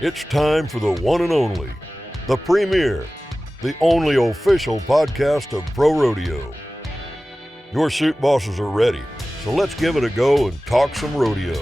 It's time for the one and only, the premier, the only official podcast of Pro Rodeo. Your Chute Bosses are ready, so let's give it a go and talk some rodeo.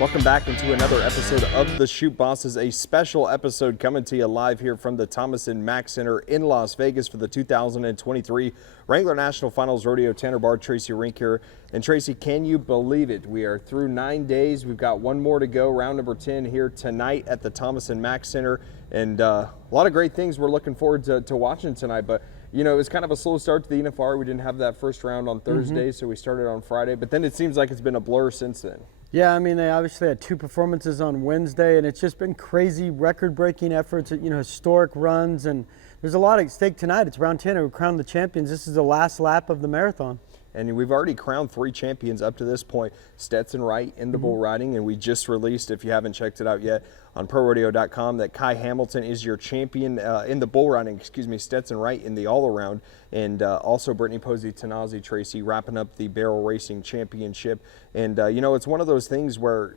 Welcome back into another episode of the Chute Bosses, a special episode coming to you live here from the Thomas and Mack Center in Las Vegas for the 2023 Wrangler National Finals Rodeo. Tanner Barr, Tracy Rink here. And Tracy, can you believe it? We are through 9 days. We've got one more to go, round number 10 here tonight at the Thomas and Mack Center. And a lot of great things we're looking forward to watching tonight. But you know, it was kind of a slow start to the NFR. We didn't have that first round on Thursday, so we started on Friday. But then it seems like it's been a blur since then. Yeah, I mean, they obviously had two performances on Wednesday, and it's just been crazy, record-breaking efforts, historic runs, and there's a lot at stake tonight. It's round 10, and we crown the champions. This is the last lap of the marathon. And we've already crowned 3 champions up to this point. Stetson Wright in the bull riding, and we just released, if you haven't checked it out yet, on ProRodeo.com, that Kai Hamilton is your champion in the bull riding, Stetson Wright in the all-around, and also Brittany Posey-Tanazi, Tracy, wrapping up the barrel racing championship. And, it's one of those things where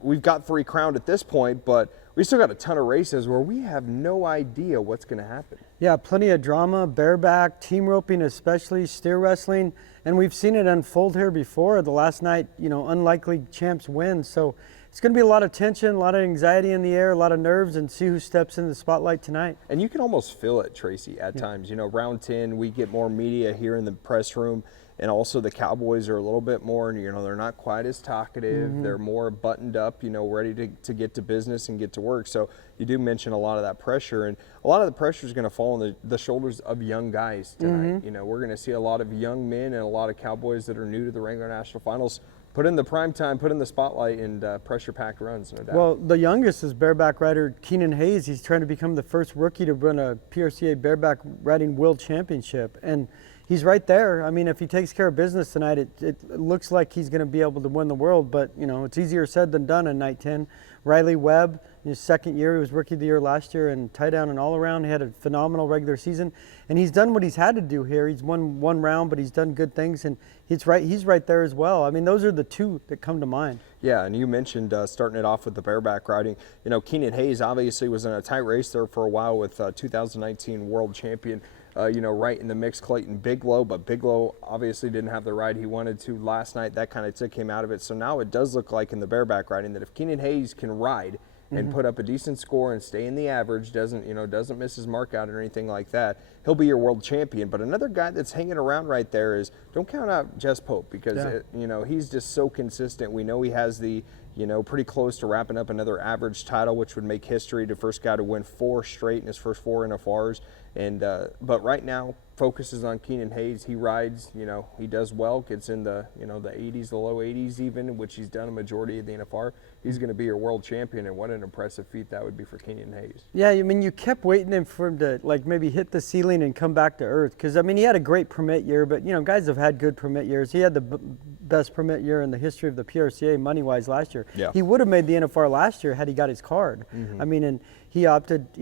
we've got 3 crowned at this point, but we still got a ton of races where we have no idea what's going to happen. Yeah, plenty of drama, bareback, team roping especially, steer wrestling, and we've seen it unfold here before. The last night, unlikely champs win, so it's going to be a lot of tension, a lot of anxiety in the air, a lot of nerves, and see who steps in the spotlight tonight. And you can almost feel it, Tracy, at times. Round 10, we get more media here in the press room, and also the Cowboys are a little bit more, they're not quite as talkative. They're more buttoned up, ready to get to business and get to work. So you do mention a lot of that pressure, and a lot of the pressure is going to fall on the shoulders of young guys tonight. We're going to see a lot of young men and a lot of Cowboys that are new to the Wrangler National Finals put in the prime time, put in the spotlight, and pressure-packed runs, no doubt. Well, the youngest is bareback rider Keenan Hayes. He's trying to become the first rookie to run a PRCA bareback riding world championship, and he's right there. I mean, if he takes care of business tonight, it looks like he's going to be able to win the world, but, it's easier said than done in night 10. Riley Webb, in his second year, he was Rookie of the Year last year, and tie down and all around. He had a phenomenal regular season, and he's done what he's had to do here. He's won one round, but he's done good things, and he's right there as well. I mean, those are the two that come to mind. Yeah, and you mentioned starting it off with the bareback riding. Keenan Hayes obviously was in a tight race there for a while with 2019 world champion. Right in the mix, Clayton Bigelow, but Bigelow obviously didn't have the ride he wanted to last night. That kind of took him out of it. So now it does look like in the bareback riding that if Keenan Hayes can ride and put up a decent score and stay in the average, doesn't miss his mark out or anything like that, he'll be your world champion. But another guy that's hanging around right there is, don't count out Jess Pope, because he's just so consistent. We know he has the pretty close to wrapping up another average title, which would make history. The first guy to win 4 straight in his first 4 NFRs. And but right now, focuses on Keenan Hayes. He rides, he does well, gets in the, the 80s, the low 80s even, which he's done a majority of the NFR. He's going to be your world champion, and what an impressive feat that would be for Keenan Hayes. Yeah, I mean, you kept waiting for him to, maybe hit the ceiling and come back to earth. Because, I mean, he had a great permit year, but, guys have had good permit years. He had the best permit year in the history of the PRCA money-wise last year. Yeah. He would have made the NFR last year had he got his card. I mean, and he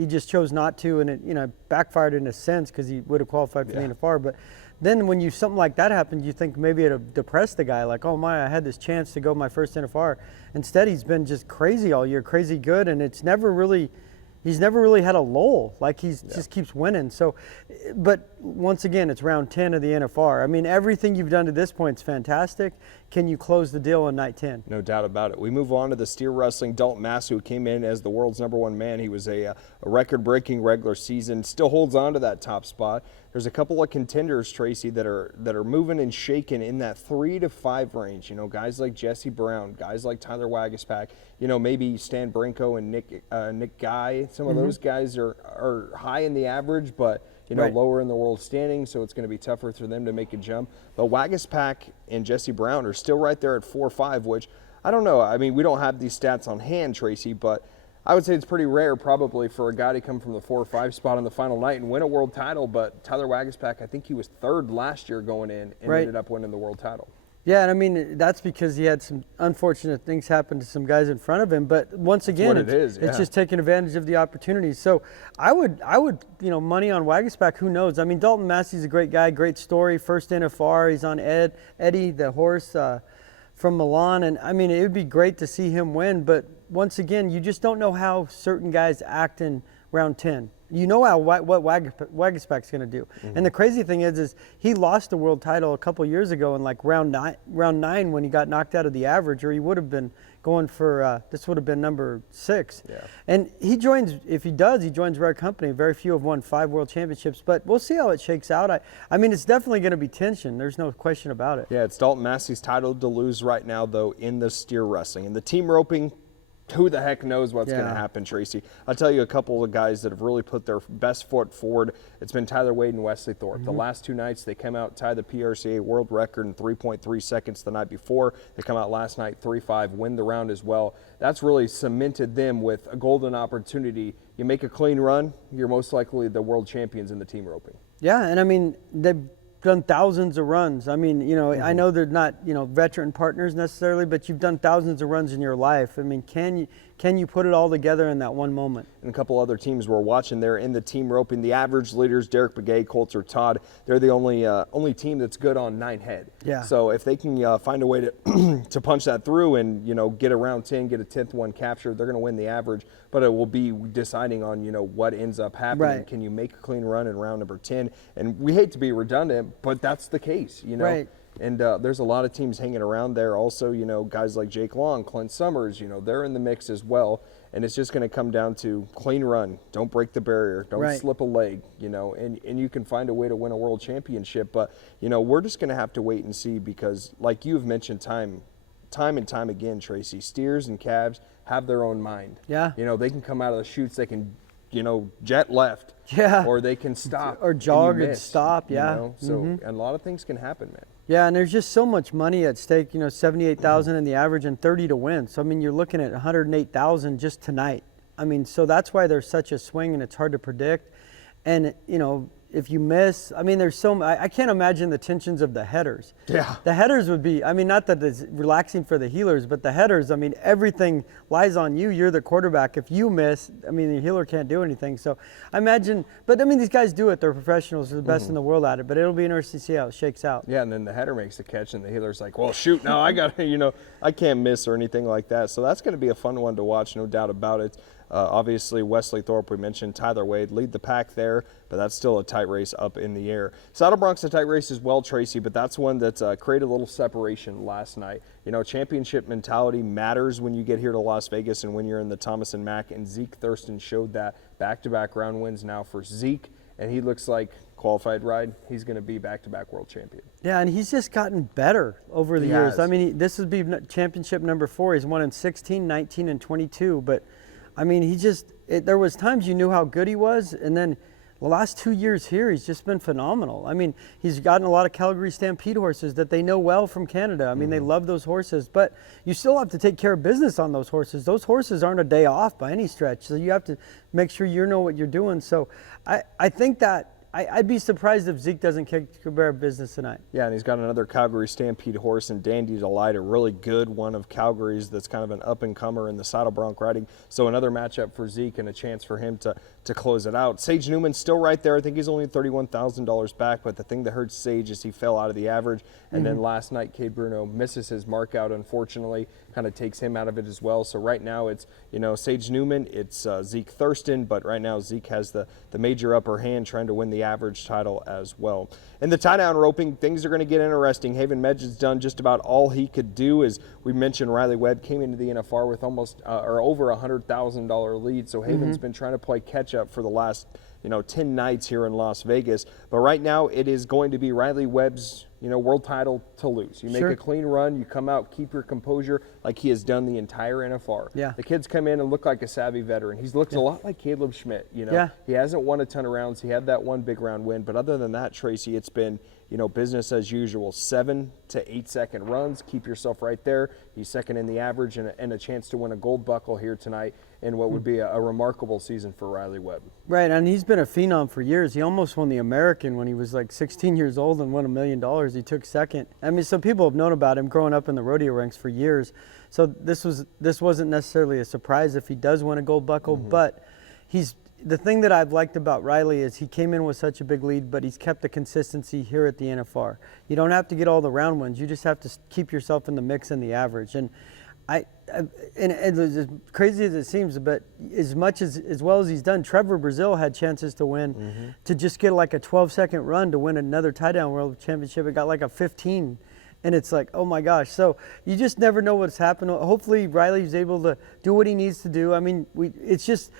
just chose not to, and it, backfired in a sense because he would have qualified for the NFR. But then when something like that happens, you think maybe it'll depress the guy, like, oh my, I had this chance to go my first NFR. Instead, he's been just crazy all year, crazy good, and he's never really had a lull. Just keeps winning. So, but once again, it's round 10 of the NFR. I mean, everything you've done to this point is fantastic. Can you close the deal on night 10? No doubt about it. We move on to the steer wrestling. Dalton Massey, who came in as the world's #1 man. He was a record-breaking regular season. Still holds on to that top spot. There's a couple of contenders, Tracy, that are moving and shaking in that 3 to 5 range. Guys like Jesse Brown, guys like Tyler Wagaspack. Maybe Stan Brinko and Nick Guy. Some of those guys are high in the average, but lower in the world standing, so it's going to be tougher for them to make a jump. But Wagaspack and Jesse Brown are still right there at 4-5, which I don't know. I mean, we don't have these stats on hand, Tracy, but I would say it's pretty rare probably for a guy to come from the 4 or 5 spot on the final night and win a world title. But Tyler Wagaspack, I think he was 3rd last year going in and ended up winning the world title. Yeah, and I mean, that's because he had some unfortunate things happen to some guys in front of him. But once again, it's just taking advantage of the opportunities. So I would, money on Wagaspack, who knows? I mean, Dalton Massey's a great guy, great story, first NFR. He's on Eddie, the horse. from Milan, and I mean, it would be great to see him win, but once again, you just don't know how certain guys act in round 10. You know what Waguespack's going to do. And the crazy thing is he lost the world title a couple years ago in like round nine when he got knocked out of the average, or he would have been going for, this would have been number 6. Yeah. And he joins, if he does, he joins Rare Company. Very few have won 5 world championships, but we'll see how it shakes out. I mean, it's definitely going to be tension. There's no question about it. Yeah, it's Dalton Massey's title to lose right now, though, in the steer wrestling. And the team roping, who the heck knows what's going to happen, Tracy. I'll tell you a couple of guys that have really put their best foot forward. It's been Tyler Wade and Wesley Thorpe. The last 2 nights, they came out, tied the PRCA world record in 3.3 seconds the night before. They come out last night, 3-5, win the round as well. That's really cemented them with a golden opportunity. You make a clean run, you're most likely the world champions in the team roping. Yeah, and I mean, they've done thousands of runs. I mean, you know, I know they're not, you know, veteran partners necessarily, but you've done thousands of runs in your life. I mean, can you put it all together in that one moment? And a couple other teams we're watching there in the team roping. The average leaders, Derek Begay, Coulter, Todd, they're the only team that's good on 9 head. Yeah. So if they can find a way to to punch that through and, you know, get around 10, get a 10th one captured, they're going to win the average. But it will be deciding on, you know, what ends up happening. Right. Can you make a clean run in round number 10? And we hate to be redundant, but that's the case, you know. Right. And there's a lot of teams hanging around there also, you know, guys like Jake Long, Clint Summers, you know, they're in the mix as well. And it's just going to come down to clean run. Don't break the barrier. Don't slip a leg, you know, and you can find a way to win a world championship. But, you know, we're just going to have to wait and see because, like you've mentioned time and time again, Tracy, steers and calves have their own mind. Yeah. You know, they can come out of the chutes, they can, you know, jet left. Yeah. Or they can stop. Or jog and miss, stop, yeah. You know? So, and a lot of things can happen, man. Yeah, and there's just so much money at stake, you know, 78,000 in the average and 30 to win. So, I mean, you're looking at 108,000 just tonight. I mean, so that's why there's such a swing and it's hard to predict. And, you know, if you miss, I mean, there's so, I can't imagine the tensions of the headers. Yeah. The headers would be, I mean, not that it's relaxing for the healers, but the headers, I mean, everything lies on you. You're the quarterback. If you miss, I mean, the healer can't do anything. So I imagine, but I mean, these guys do it. They're professionals. They're the best in the world at it, but it'll be interesting to see how it shakes out. Yeah, and then the header makes the catch and the healer's like, well, shoot, no, I got to, you know, I can't miss or anything like that. So that's going to be a fun one to watch, no doubt about it. Obviously, Wesley Thorpe, we mentioned, Tyler Wade lead the pack there, but that's still a tight race up in the air. Saddle Bronc's a tight race as well, Tracy, but that's one that's created a little separation last night. You know, championship mentality matters when you get here to Las Vegas and when you're in the Thomas and Mack, and Zeke Thurston showed that. Back-to-back round wins now for Zeke, and he looks like qualified ride. He's going to be back-to-back world champion. Yeah, and he's just gotten better over the years. has. I mean, this would be championship number 4. He's won in 16, 19, and 22, but I mean, he just, there was times you knew how good he was, and then the last 2 years here, he's just been phenomenal. I mean, he's gotten a lot of Calgary Stampede horses that they know well from Canada. I mean, they love those horses, but you still have to take care of business on those horses. Those horses aren't a day off by any stretch, so you have to make sure you know what you're doing. So I think that, I'd be surprised if Zeke doesn't kick Bear business tonight. Yeah, and he's got another Calgary Stampede horse in Dandy Delight, a really good one of Calgary's that's kind of an up-and-comer in the saddle bronc riding. So another matchup for Zeke and a chance for him to close it out. Sage Newman's still right there. I think he's only $31,000 back, but the thing that hurts Sage is he fell out of the average. And then last night, Cade Bruno misses his mark out, unfortunately, kind of takes him out of it as well. So right now it's, you know, Sage Newman, it's Zeke Thurston, but right now Zeke has the major upper hand trying to win the average title as well. In the tie-down roping, things are going to get interesting. Haven Medge's done just about all he could do. As we mentioned, Riley Webb came into the NFR with almost or over $100,000 lead. So Haven's been trying to play catch-up for the last, you know, 10 nights here in Las Vegas. But right now it is going to be Riley Webb's, you know, world title to lose. You make a clean run, you come out, keep your composure like he has done the entire NFR. Yeah. The kid's come in and look like a savvy veteran. He's looked a lot like Caleb Schmidt, you know. Yeah. He hasn't won a ton of rounds. He had that one big round win, but other than that, Tracy, it's been, you know, business as usual. 7 to 8 second runs. Keep yourself right there. He's second in the average and a chance to win a gold buckle here tonight in what would be a remarkable season for Riley Webb. Right, and he's been a phenom for years. He almost won the American when he was like 16 years old and won $1 million. He took second. I mean, so people have known about him growing up in the rodeo ranks for years. So this wasn't necessarily a surprise if he does win a gold buckle, but the thing that I've liked about Riley is he came in with such a big lead, but he's kept the consistency here at the NFR. You don't have to get all the round wins. You just have to keep yourself in the mix and the average. And and as crazy as it seems, but as well as he's done, Trevor Brazil had chances to win, to just get like a 12-second run to win another tie-down world championship. It got like a 15. And it's like, oh my gosh. So you just never know what's happening. Hopefully Riley's able to do what he needs to do. I mean, we just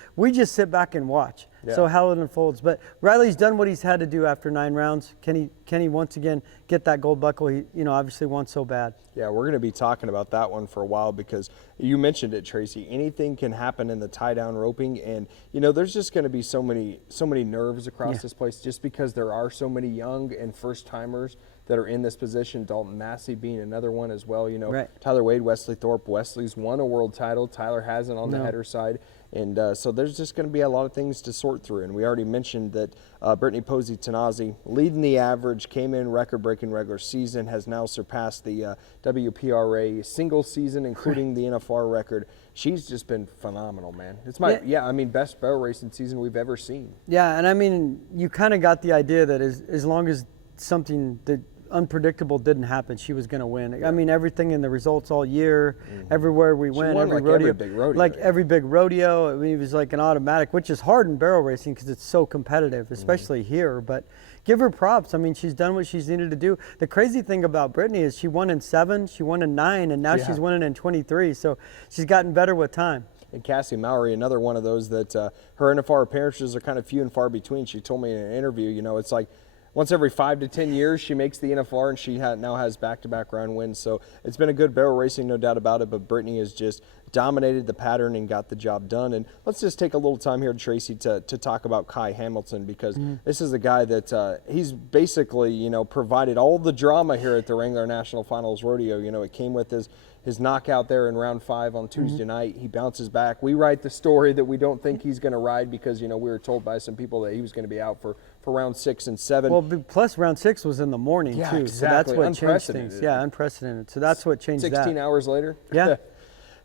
sit back and watch. Yeah. So how it unfolds. But Riley's done what he's had to do after 9 rounds. Can he once again get that gold buckle he obviously wants so bad? Yeah, we're going to be talking about that one for a while because you mentioned it, Tracy. Anything can happen in the tie-down roping, and there's just going to be so many nerves across this place just because there are so many young and first-timers that are in this position. Dalton Massey being another one as well. Right. Tyler Wade, Wesley Thorpe. Wesley's won a world title. Tyler hasn't on the header side. And so there's just going to be a lot of things to sort through. And we already mentioned that Brittany Posey-Tanazi, leading the average, came in record-breaking regular season, has now surpassed the WPRA single season, including the NFR record. She's just been phenomenal, man. It's best barrel racing season we've ever seen. Yeah, and I mean, you kind of got the idea that as long as something that unpredictable didn't happen, she was going to win. Yeah. I mean, everything in the results all year, everywhere we went, every big rodeo. I mean, it was like an automatic, which is hard in barrel racing because it's so competitive, especially here. But give her props. I mean, she's done what she's needed to do. The crazy thing about Brittany is she won in 7, she won in 9, and now she's winning in 23. So she's gotten better with time. And Cassie Mowry, another one of those that her NFR appearances are kind of few and far between. She told me in an interview, it's like once every 5 to 10 years she makes the NFR, and she now has back-to-back round wins. So it's been a good barrel racing, no doubt about it, but Brittany has just dominated the pattern and got the job done. And let's just take a little time here, Tracy, to talk about Kai Hamilton, because this is a guy that he's basically, provided all the drama here at the Wrangler National Finals Rodeo. It came with his knockout there in round 5 on Tuesday night. He bounces back. We write the story that we don't think he's going to ride because, we were told by some people that he was going to be out for round 6 and 7. Well, plus round 6 was in the morning, too. Exactly. So that's what changed things. Yeah, unprecedented. So that's what changed 16 hours later? Yeah.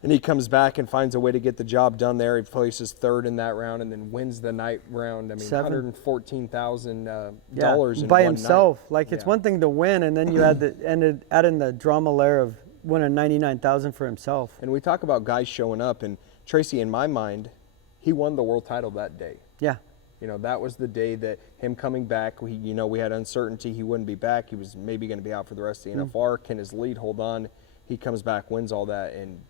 And he comes back and finds a way to get the job done there. He places 3rd in that round and then wins the night round. I mean, $114,000 in by one himself. night. Like, it's one thing to win, and then you add in the drama layer of winning $99,000 for himself. And we talk about guys showing up, and Tracy, in my mind, he won the world title that day. Yeah. That was the day that him coming back, we had uncertainty he wouldn't be back. He was maybe going to be out for the rest of the NFR. Can his lead hold on? He comes back, wins all that, and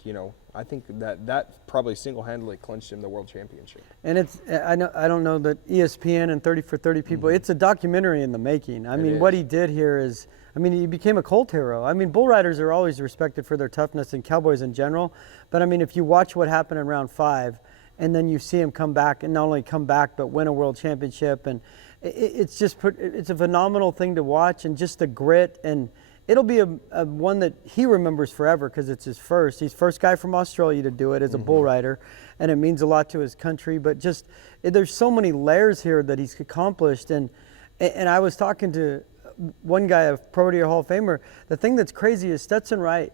I think that probably single-handedly clinched him the world championship. And I don't know that ESPN and 30 for 30 people. It's a documentary in the making. I mean, what he did here is, he became a cult hero. I mean, bull riders are always respected for their toughness, and cowboys in general. But if you watch what happened in round 5, and then you see him come back, and not only come back but win a world championship, and it's a phenomenal thing to watch, and just the grit. And it'll be a one that he remembers forever because it's his first. He's first guy from Australia to do it as a bull rider, and it means a lot to his country. But just there's so many layers here that he's accomplished. And I was talking to one guy, a Pro Rodeo Hall of Famer. The thing that's crazy is Stetson Wright.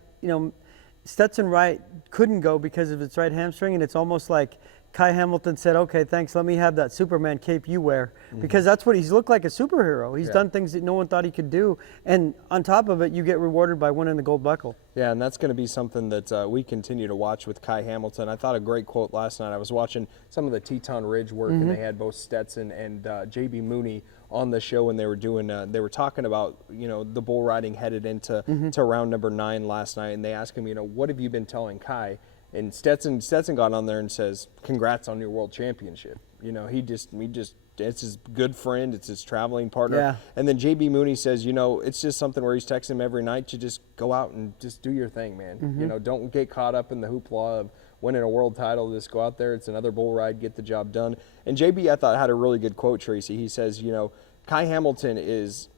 Stetson Wright couldn't go because of his right hamstring, and it's almost like Kai Hamilton said, okay, thanks, let me have that Superman cape you wear. Because that's what he's looked like, a superhero. He's done things that no one thought he could do. And on top of it, you get rewarded by winning the gold buckle. Yeah, and that's going to be something that we continue to watch with Kai Hamilton. I thought a great quote last night. I was watching some of the Teton Ridge work, and they had both Stetson and J.B. Mooney on the show, and they were talking about, the bull riding headed into round number 9 last night, and they asked him, what have you been telling Kai? And Stetson got on there and says, "Congrats on your world championship." It's his good friend, it's his traveling partner. Yeah. And then JB Mooney says, it's just something where he's texting him every night to just go out and just do your thing, man. Don't get caught up in the hoopla of winning a world title. Just go out there. It's another bull ride. Get the job done. And JB, I thought, had a really good quote, Tracy. He says, Kai Hamilton is,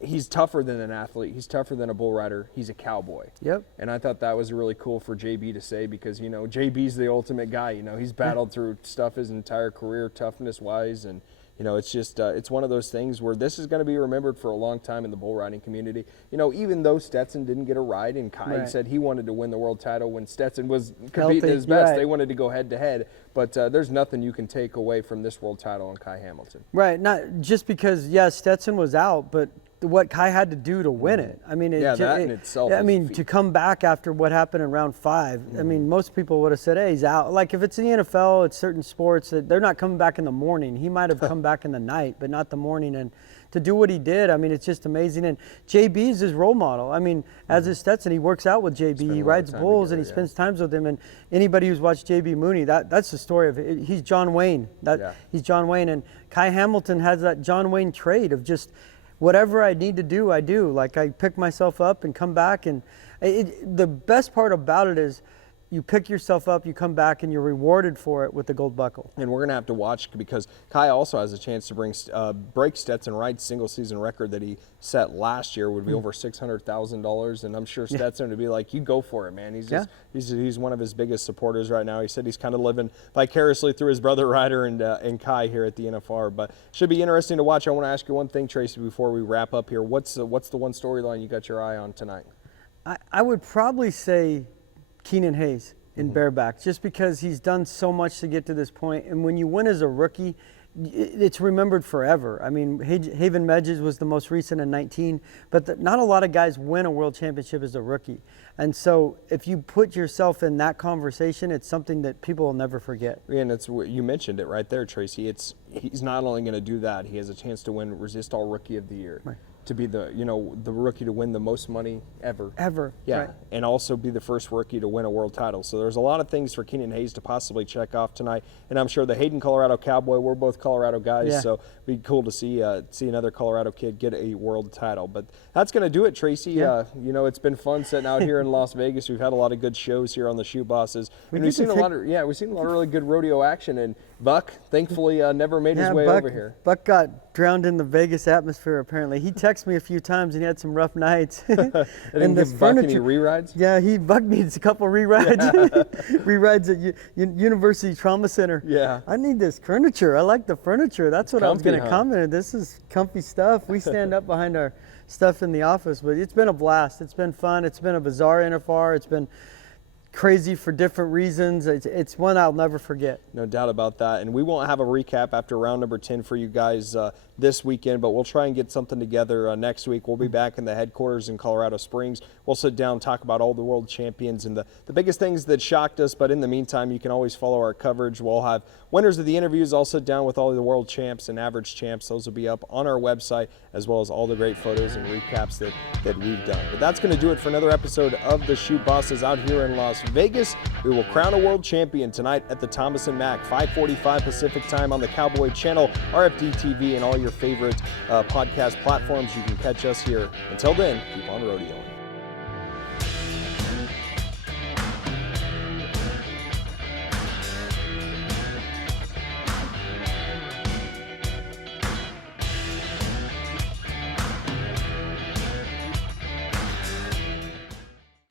he's tougher than an athlete. He's tougher than a bull rider. He's a cowboy. Yep. And I thought that was really cool for JB to say because, JB's the ultimate guy. He's battled through stuff his entire career, toughness-wise, and you know, it's just it's one of those things where this is going to be remembered for a long time in the bull riding community. You know, even though Stetson didn't get a ride, and Kai said he wanted to win the world title when Stetson was competing at his best, they wanted to go head to head. But there's nothing you can take away from this world title on Kai Hamilton. Right, not just because Stetson was out, but what Kai had to do to win it. I mean, that in itself. I mean, to come back after what happened in round 5. I mean, most people would have said, "Hey, he's out." Like if it's the NFL, it's certain sports that they're not coming back in the morning. He might have come back in the night, but not the morning. And to do what he did, I mean, it's just amazing. And JB is his role model. I mean, as is Stetson, he works out with JB. He rides bulls and he spends times with him. And anybody who's watched JB Mooney, that's the story of it. He's John Wayne. He's John Wayne, and Kai Hamilton has that John Wayne trait of just, whatever I need to do, I do. Like I pick myself up and come back. And the best part about it is you pick yourself up, you come back, and you're rewarded for it with the gold buckle. And we're going to have to watch because Kai also has a chance to break Stetson Wright's single season record that he set last year, would be over $600,000. And I'm sure Stetson would be like, you go for it, man. He's one of his biggest supporters right now. He said he's kind of living vicariously through his brother Ryder and Kai here at the NFR. But should be interesting to watch. I want to ask you one thing, Tracy, before we wrap up here. What's the one storyline you got your eye on tonight? I would probably say Keenan Hayes in Bearback, just because he's done so much to get to this point. And when you win as a rookie, it's remembered forever. I mean, Haven Medges was the most recent in 19, but not a lot of guys win a world championship as a rookie. And so if you put yourself in that conversation, it's something that people will never forget. And you mentioned it right there, Tracy. He's not only going to do that, he has a chance to win Resist All Rookie of the Year. Right. To be the rookie to win the most money ever. Yeah, right. And also be the first rookie to win a world title. So there's a lot of things for Keenan Hayes to possibly check off tonight. And I'm sure the Hayden, Colorado Cowboy, we're both Colorado guys, so it'd be cool to see another Colorado kid get a world title. But that's going to do it, Tracy. You know, it's been fun sitting out here in Las Vegas. We've had a lot of good shows here on the Chute Bosses. And we've seen a lot of really good rodeo action. And Buck, thankfully, never made his way over here. Buck got drowned in the Vegas atmosphere, apparently. He texted me a few times and he had some rough nights. And this Buck any re-rides? Yeah, Buck needs a couple re-rides. Re-rides at University Trauma Center. Yeah. I need this furniture. I like the furniture. That's what I was going to comment. This is comfy stuff. We stand up behind our stuff in the office, but it's been a blast. It's been fun. It's been a bizarre NFR. It's been crazy for different reasons. It's one I'll never forget. No doubt about that. And we won't have a recap after round number 10 for you guys this weekend, but we'll try and get something together next week. We'll be back in the headquarters in Colorado Springs. We'll sit down and talk about all the world champions and the biggest things that shocked us. But in the meantime, you can always follow our coverage. We'll have winners of the interviews. I'll sit down with all the world champs and average champs. Those will be up on our website, as well as all the great photos and recaps that we've done. But that's going to do it for another episode of the Chute Bosses out here in Las Vegas. We will crown a world champion tonight at the Thomas & Mack, 5:45 Pacific time on the Cowboy Channel, RFD TV, and all your favorite podcast platforms. You can catch us here. Until then, keep on rodeoing.